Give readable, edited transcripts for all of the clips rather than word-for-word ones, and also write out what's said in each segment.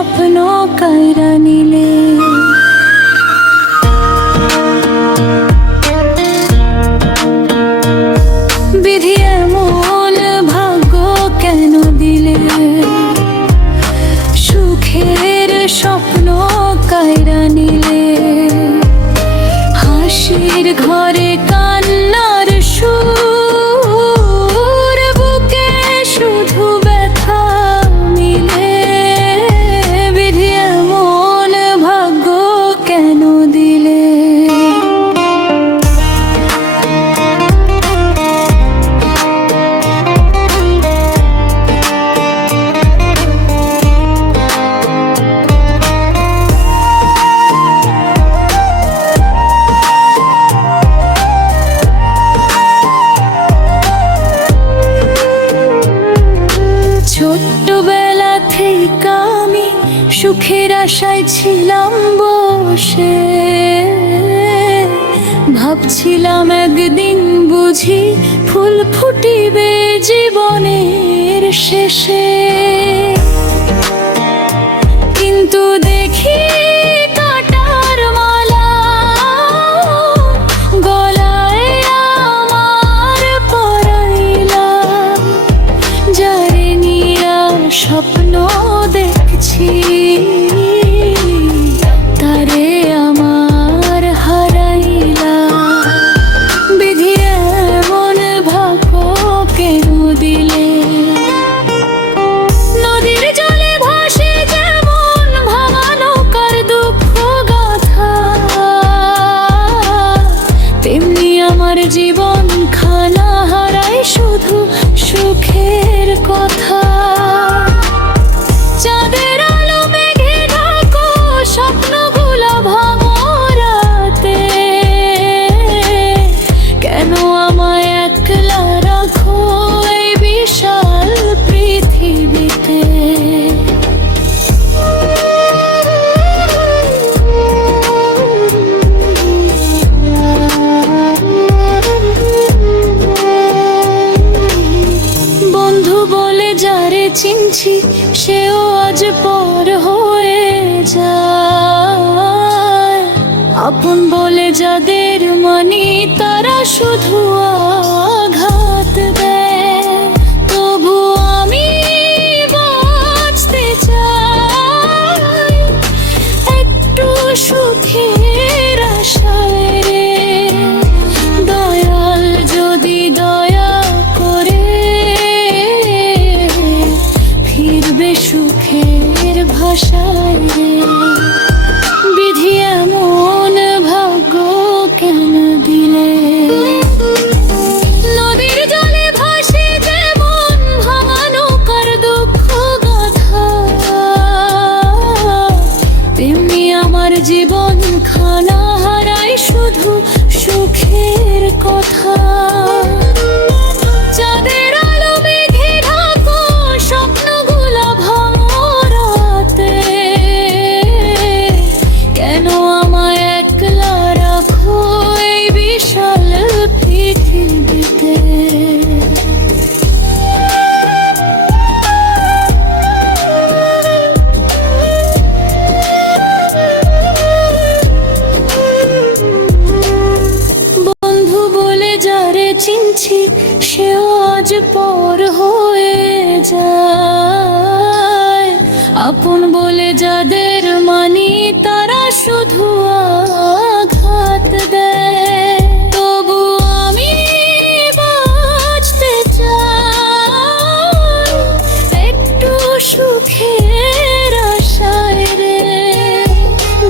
স্বপ্ন কাইরা নিলে। বিধি এমন ভাগ্য কেন দিলে, সুখের স্বপ্ন কাইরা নিলে। হাসির ঘরে কান্নার সুর, বুকে শুধু ব্যথা মিলে। বিধি এমন ভাগ্য কেন দিলে। ছোট্টবেলা থেকে আমি সুখের আশায় ছিলাম বসে, ভাবছিলাম একদিন বুঝি ফুল ফুটিবে জীবনের শেষে। কিন্তু দেখি কাঁটার মালা গলায় আমার পরাইলা। যারে নিয়া স্বপ্ন দেখছি, তারে আমার হারাইলা। বিধি এমন ভাগ্য কেন দিলে। নদীর জলে ভাসে যেমন ভাঙা নৌকার দুঃখ গাথা, তেমনি আমার জীবন খানা হারায় শুধু সুখের কথা। চাঁদের আলো মেঘে ঢাকো স্বপ্নগুলো ভাঙরাতে, কেন আমায় একলা রাখো এই বিশাল পৃথিবীতে। বন্ধু বলে যারে চিনছি, সেও আজ পর হয়ে যায়। আপন বলে যাদের মানি, তারা শুধু আঘাত দেয়। তবু আমি বাঁচতে চাই একটু সুখের আশায় রে। দয়াল যদি দয়া করে ফিরবে সুখের ভাষায় রে। বিধি এমন ভাগ্য কেন দিলে। নদীর জলে ভাসে যেমন ভাঙা নৌকার দুঃখ গাথা, তেমনি আমার জীবন খানা হারায় শুধু সুখের কথা। চাঁদের আলো মেঘে ঢাকো স্বপ্নগুলো ভাঙরাতে, কেন আমায় একলা রাখো এই বিশাল পৃথিবীতে। বন্ধু বলে যারে চিনছি, সেও আজ পর হয়ে যায়। আপন বলে যাদের মানি, তারা শুধু আঘাত দেয়। তবু আমি বাঁচতে চাই একটু সুখের আশায় রে।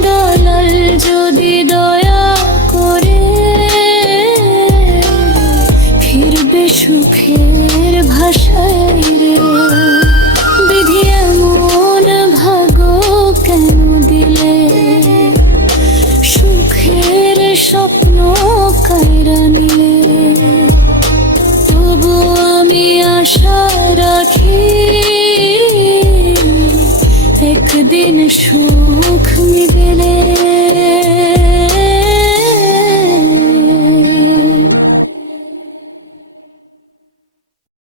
দয়াল যদি দয়া করে ফিরবে সুখের ভাষায় রে। বিধি এমন ভাগ্য কেন দিলে, সুখের স্বপ্ন কাইরা নিলে। তবু আমি আশা রাখি একদিন সুখ মিলবে।